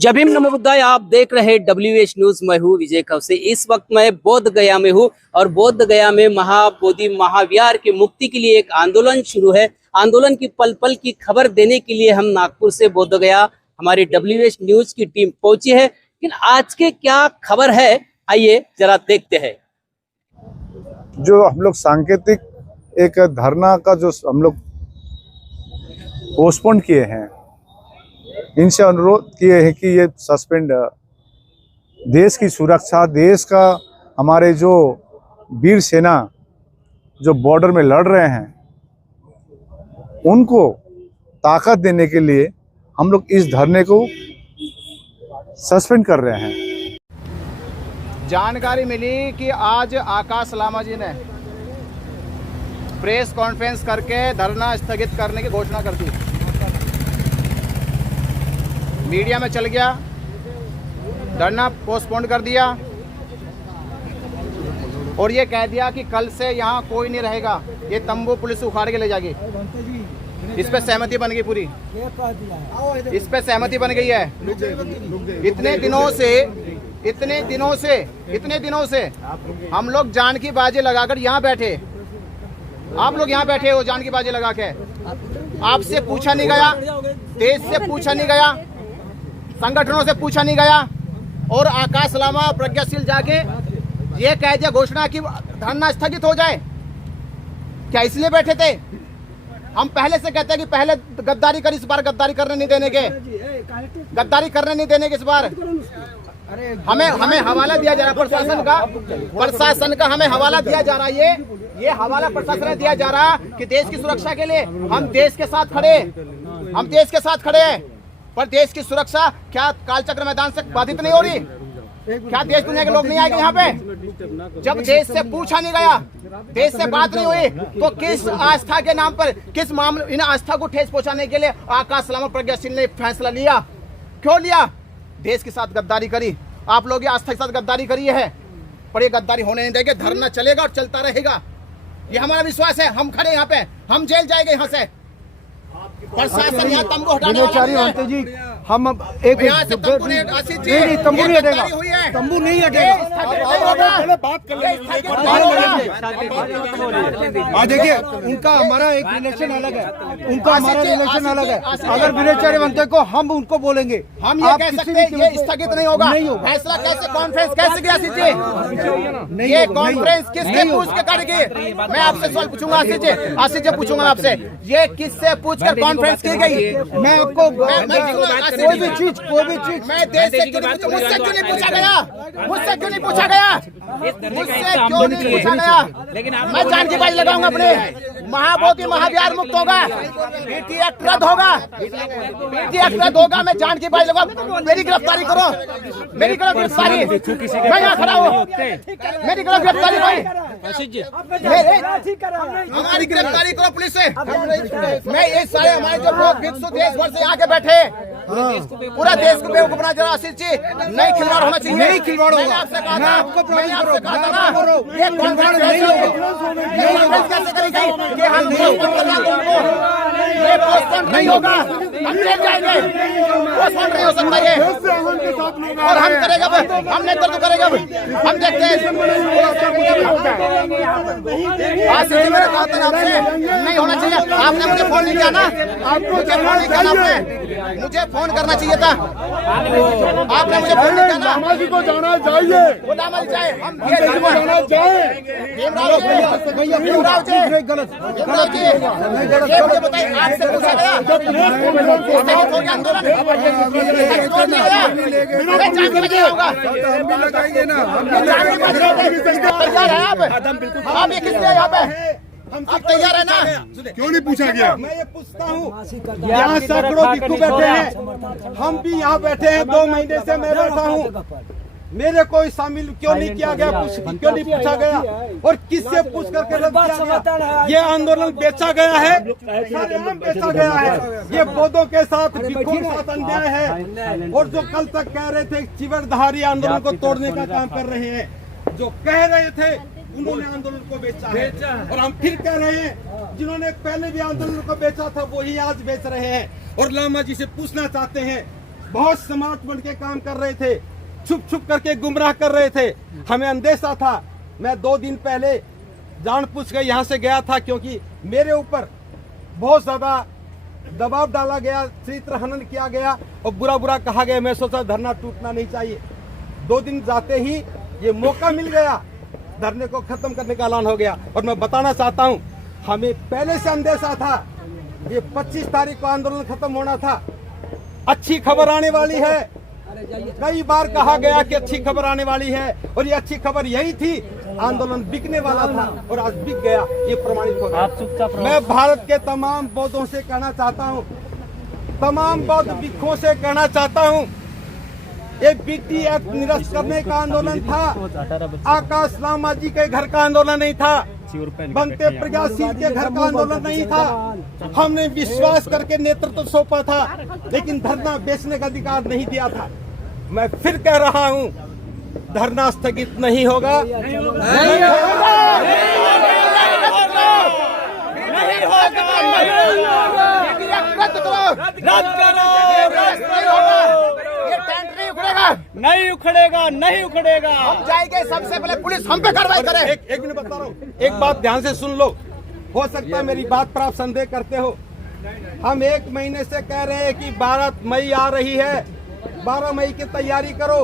जय भीम नमो बुद्धाय। आप देख रहे WH न्यूज। मैं हूँ विजय खवसे। इस वक्त मैं बोध गया में हूँ और बोध गया में महाबोधि महाविहार की मुक्ति के लिए एक आंदोलन शुरू है। आंदोलन की पल पल की खबर देने के लिए हम नागपुर से बोध गया हमारी WH न्यूज की टीम पहुंची है। लेकिन आज के क्या खबर है, आइए जरा देखते हैं। जो हम लोग सांकेतिक एक धरना का जो हम लोग पोस्टपोन किए हैं, इनसे अनुरोध किए हैं कि ये सस्पेंड, देश की सुरक्षा, देश का हमारे जो वीर सेना जो बॉर्डर में लड़ रहे हैं उनको ताकत देने के लिए हम लोग इस धरने को सस्पेंड कर रहे हैं। जानकारी मिली कि आज आकाश लामा जी ने प्रेस कॉन्फ्रेंस करके धरना स्थगित करने की घोषणा कर दी। मीडिया में चल गया, धरना पोस्टपोन कर दिया और ये कह दिया कि कल से यहाँ कोई नहीं रहेगा, ये तंबू पुलिस उखाड़ के ले जाएगी। इस पे सहमति बन गई, पूरी इस पे सहमति बन गई है। इतने दिनों से हम लोग जान की बाजी लगाकर यहाँ बैठे, आप लोग यहाँ बैठे हो जान की बाजी लगा के। आपसे पूछा नहीं गया, देश से पूछा नहीं गया, संगठनों से पूछा नहीं गया और आकाश लामा प्रज्ञाशील जाके ये कह दिया घोषणा कि धरना स्थगित हो जाए। क्या इसलिए बैठे थे? हम पहले से कहते हैं कि पहले गद्दारी कर, इस बार गद्दारी करने नहीं देने के, गद्दारी करने नहीं देने के। इस बार हमें हवाला दिया जा रहा है, प्रशासन का हमें हवाला दिया जा रहा है। ये हवाला प्रशासन ने दिया जा रहा कि देश की सुरक्षा के लिए हम देश के साथ खड़े हैं। पर देश की सुरक्षा क्या कालचक्र मैदान से बाधित नहीं हो रही? क्या देश दुनिया के लोग नहीं आएंगे यहाँ पे? जब देश से पूछा नहीं गया, देश से बात नहीं हुई, तो किस आस्था के नाम पर, किस मामले, इन आस्था को ठेस पहुंचाने के लिए आकाश लामा प्रज्ञाशील ने फैसला लिया? क्यों लिया? देश के साथ गद्दारी करी, आप लोग आस्था के साथ गद्दारी करी है, पर ये गद्दारी होने नहीं देंगे। धरना चलेगा और चलता रहेगा, ये हमारा विश्वास है। हम खड़े यहाँ पे, हम जेल जाएंगे यहाँ से। प्रशासन यहाँ तंबू हटाने वाला है। जी, हम एक यहाँ से तंबू नहीं हटेगा, तंबू नहीं हटेगा। देखिए, उनका हमारा एक रिलेशन अलग है, उनका हमारा रिलेशन अलग है। अगर विनोचार्य बनते को हम उनको बोलेंगे, हम ये कह सकते हैं ये स्थगित नहीं होगा। फैसला कैसे, कॉन्फ्रेंस कैसे किया आशीष जी? ये कॉन्फ्रेंस किससे पूछ के करेगी? मैं आपसे सवाल पूछूंगा आशीष जी पूछूंगा आपसे, ये किससे पूछकर कॉन्फ्रेंस की गई? मैं आपको कोई भी चीज मैं देश से क्यों नहीं, मुझसे क्यों नहीं पूछा गया? मुझसे क्यों नहीं पूछा गया? मैं जान की बाजी लगाऊंगा अपने। महाबोधि महाविहार मुक्त होगा, BT एक्ट रद्द होगा, मैं जान की बाजी लगाऊंगा। मेरी गिरफ्तारी करो, मेरी गिरफ्तारी, मैं यहाँ खड़ा हूँ, मेरी गिरफ्तारी हमारी गिरफ्तारी करो पुलिस से। मैं ये सारे हमारे जो लोग भिक्षु देश भर से आके बैठे, पूरा देश को बेवकूफ बना जा रहा। आशीष जी, नहीं खिलवाड़ होना चाहिए, नहीं खिलवाड़ होगा। मैं आपसे कहा था, ये कॉन्फ्रेंस कैसे करी गई कि हम ये पोस्टपोन नहीं होगा, हम जेल जाएंगे। पोस्टपोन नहीं हो सकता ये, और हम करेगा, हम नेतृत्व करेगा, हम देखते हैं। आशीष जी, मैंने कहा था आपसे नहीं होना चाहिए। आपने मुझे फोन नहीं किया ना, मुझे फोन नहीं किया आपने, मुझे फोन करना चाहिए था। आपने मुझे फोन नहीं किया ना। दामाजी को जाना चाहिए, वो दामाजी जाए, हम जाना चाहिए। भीमराव जी, ये मुझे बताइए, आपसे पूछा गया स्थगित हो गया आंदोलन? मैं जान के बजाय होगा, आप ये किस लिए यहाँ पे? आप तैयार है ना? क्यों नहीं पूछा गया? मैं ये पूछता हूँ, यहाँ सैकड़ों भिक्षु बैठे हैं, हम भी यहाँ बैठे हैं, 2 महीने से मैं बैठा हूँ। मेरे को शामिल क्यों नहीं किया गया, क्यों नहीं पूछा गया, और किससे पूछ करके रद्द किया गया? ये आंदोलन बेचा गया है, बेचा गया है। ये बौद्धों के साथ, भिक्षुओं के साथ अन्याय है। और जो कल तक कह रहे थे चिवरधारी आंदोलन को तोड़ने का काम कर रहे हैं, जो कह रहे थे उन्होंने आंदोलन को बेचा है। और हम फिर कह रहे हैं, जिन्होंने पहले भी आंदोलन को बेचा था वही आज बेच रहे हैं। और लामा जी से पूछना चाहते हैं, बहुत स्मार्ट बन के काम कर रहे थे, छुप छुप करके गुमराह कर रहे थे। हमें अंदेशा था। मैं 2 दिन पहले जान पूछ के यहाँ से गया था, क्योंकि मेरे ऊपर बहुत ज्यादा दबाव डाला गया, चरित्र हनन किया गया और बुरा बुरा कहा गया। मैं सोचा धरना टूटना नहीं चाहिए। 2 दिन जाते ही ये मौका मिल गया, धरने को खत्म करने का ऐलान हो गया। और मैं बताना चाहता हूँ, हमें पहले से अंदेशा था, ये 25 तारीख को आंदोलन खत्म होना था। अच्छी खबर आने वाली है। कई बार कहा गया कि अच्छी खबर आने वाली है, और ये अच्छी खबर यही थी। आंदोलन बिकने वाला था और आज बिक गया, ये प्रमाणित हो गया। मैं भारत के तमाम बौद्धों से कहना चाहता हूँ, तमाम बौद्ध भिक्षुओं से कहना चाहता हूँ, ये बीटी एक्ट निरस्त करने का आंदोलन था। आकाश लामा जी के घर का आंदोलन नहीं था, बनते प्रज्ञाशील के घर का आंदोलन नहीं था। हमने विश्वास करके नेतृत्व सौंपा था, लेकिन धरना बेचने का अधिकार नहीं दिया था। मैं फिर कह रहा हूँ, धरना स्थगित नहीं होगा, नहीं उखड़ेगा, नहीं उखड़ेगा। हम जाएंगे, सबसे पहले पुलिस हम पे कार्रवाई करे। एक मिनट बता रहा हूँ, एक बात ध्यान से सुन लो। हो सकता है मेरी बात पर आप संदेह करते हो। हम 1 महीने से कह रहे हैं कि 12 मई आ रही है, 12 मई की तैयारी करो,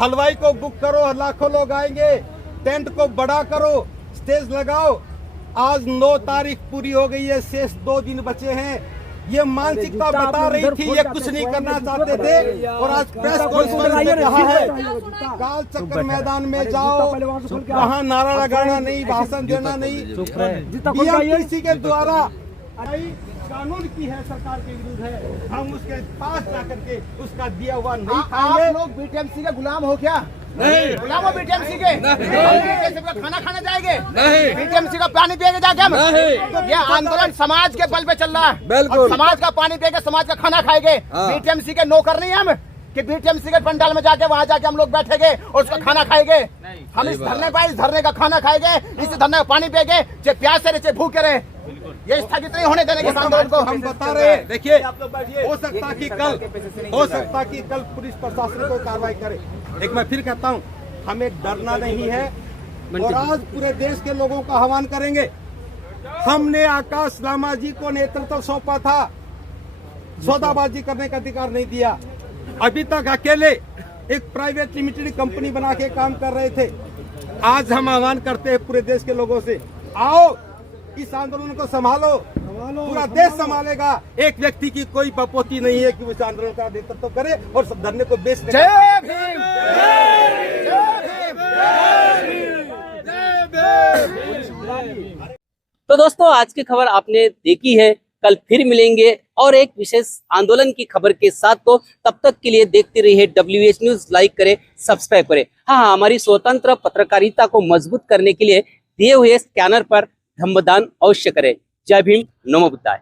हलवाई को बुक करो, लाखों लोग आएंगे, टेंट को बड़ा करो, स्टेज लगाओ। आज 9 तारीख पूरी हो गई है, शेष 2 दिन बचे हैं। ये मानसिकता बता रही थी ये कुछ नहीं करना चाहते थे, और आज प्रेस कॉन्फ्रेंस में कहा है काल चक्कर मैदान में जाओ, वहाँ नारा लगाना नहीं, भाषण देना नहीं। बीएमटीसी के द्वारा कानून की है, सरकार के विरुद्ध है, हम उसके पास जाकर के उसका दिया हुआ नहीं खाएंगे। आप लोग बीटीएमसी के गुलाम हो क्या? नहीं। गुलाम हो बीटीएमसी के? बीटीएमसी का खाना खाने जाएंगे? नहीं। बीटीएमसी का पानी पिएंगे जाके हम? नहीं। ये आंदोलन समाज के बल पे चल रहा है। बिल्कुल। समाज का पानी पिएंगे, समाज का खाना खाएंगे। बीटीएमसी के नौकर नहीं हम कि बीटीएमसी के पंडाल में जाके वहाँ जाके हम लोग बैठेंगे और उसका खाना खाएंगे। हम इस धरने पर इस धरने का खाना खाएंगे, इस धरने का पानी पिएंगे, चाहे प्यास से रहे चाहे भूखे रहे। ये स्थगित नहीं होने देने के आंदोलन को हम बता रहे हैं। देखिए, हो सकता कि कल पुलिस प्रशासन को कार्रवाई करे। एक मैं फिर कहता हूँ, हमें डरना नहीं है, और आज पूरे देश के लोगों का आह्वान करेंगे। हमने आकाश लामा जी को नेतृत्व सौंपा था, सौदाबाजी करने का अधिकार नहीं दिया। अभी तक अकेले एक प्राइवेट लिमिटेड कंपनी बना के काम कर रहे थे। आज हम आह्वान करते हैं पूरे देश के लोगों से, आओ इस आंदोलन को संभालो, पूरा देश संभालेगा। एक व्यक्ति की कोई बपोती नहीं है कि वो इस आंदोलन का नेतृत्व करे और सब धरने को बेच दे। जय भीम। तो दोस्तों, आज की खबर आपने देखी है। कल फिर मिलेंगे और एक विशेष आंदोलन की खबर के साथ। तो तब तक के लिए देखते रहिए WH न्यूज। लाइक करें, सब्सक्राइब करें। हाँ, हमारी स्वतंत्र पत्रकारिता को मजबूत करने के लिए दिए हुए स्कैनर पर धम्मदान अवश्य करें। जय भीम, नमो बुद्धाय।